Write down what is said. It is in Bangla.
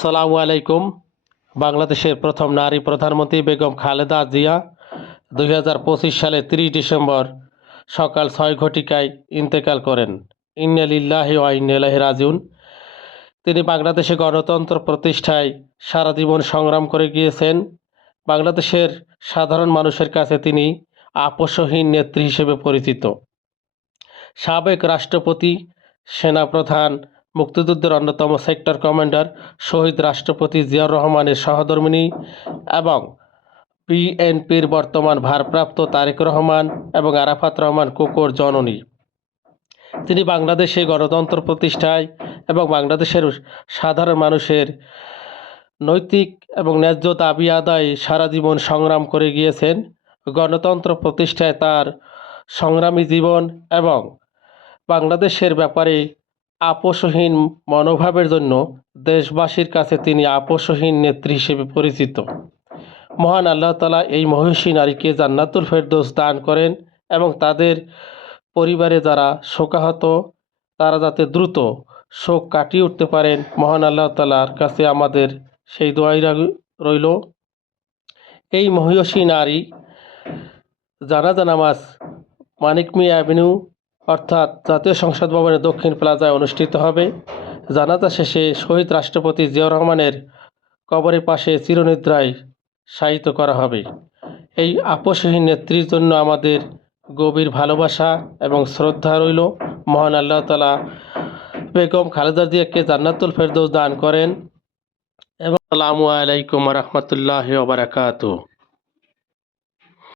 আসসালামু আলাইকুম। বাংলাদেশের প্রথম নারী প্রধানমন্ত্রী বেগম খালেদা জিয়া 2025 সালে 30 ডিসেম্বর সকাল 6 ঘটিকায় ইন্তেকাল করেন। ইন্না লিল্লাহি ওয়া ইন্না ইলাইহি রাজিউন। তিনি বাংলাদেশে গণতন্ত্র প্রতিষ্ঠায় সারা জীবন সংগ্রাম করে গিয়েছেন। বাংলাদেশের সাধারণ মানুষের কাছে তিনি আপোষহীন নেত্রী হিসেবে পরিচিত। সাবেক রাষ্ট্রপতি, সেনাপ্রধান, মুক্তিযুদ্ধের অন্যতম সেক্টর কমান্ডার, শহীদ রাষ্ট্রপতি জিয়াউর রহমানের সহধর্মিণী এবং বিএনপির বর্তমান ভারপ্রাপ্ত তারেক রহমান এবং আরাফাত রহমান কোকোর জননী। তিনি বাংলাদেশে গণতন্ত্র প্রতিষ্ঠায় এবং বাংলাদেশের সাধারণ মানুষের নৈতিক এবং ন্যায্য দাবি আদায়ে সারা জীবন সংগ্রাম করে গিয়েছেন। গণতন্ত্র প্রতিষ্ঠায় তার সংগ্রামী জীবন এবং বাংলাদেশের ব্যাপারে আপোষহীন মনোভাবের জন্য দেশবাসীর কাছে তিনি আপোষহীন নেত্রী হিসেবে পরিচিত। মহান আল্লাহ তাআলা এই মহিষী নারীকে জান্নাতুল ফেরদৌস দান করেন এবং তাদের পরিবারে যারা শোকাহত তারা যাতে দ্রুত শোক কাটিয়ে উঠতে পারেন, মহান আল্লাহ তাআলার কাছে আমাদের সেই দোয়াই রইল। এই মহিষী নারী জানাজা নামাজ মানিক মিয়া অ্যাভিনিউ অর্থাৎ জাতীয় সংসদ ভবনের দক্ষিণ প্লাজায় অনুষ্ঠিত হবে। জানাজা শেষে শহীদ রাষ্ট্রপতি জিয়াউর রহমানের কবরের পাশে চিরনিদ্রায় শায়িত করা হবে। এই আপোষহীন নেত্রীর জন্য আমাদের গভীর ভালোবাসা এবং শ্রদ্ধা রইল। মহান আল্লাহ তাআলা বেগম খালেদা জিয়াকে জান্নাতুল ফেরদৌস দান করেন এবং আসসালামু আলাইকুম ওয়া রাহমাতুল্লাহি ওয়া বারাকাতুহু।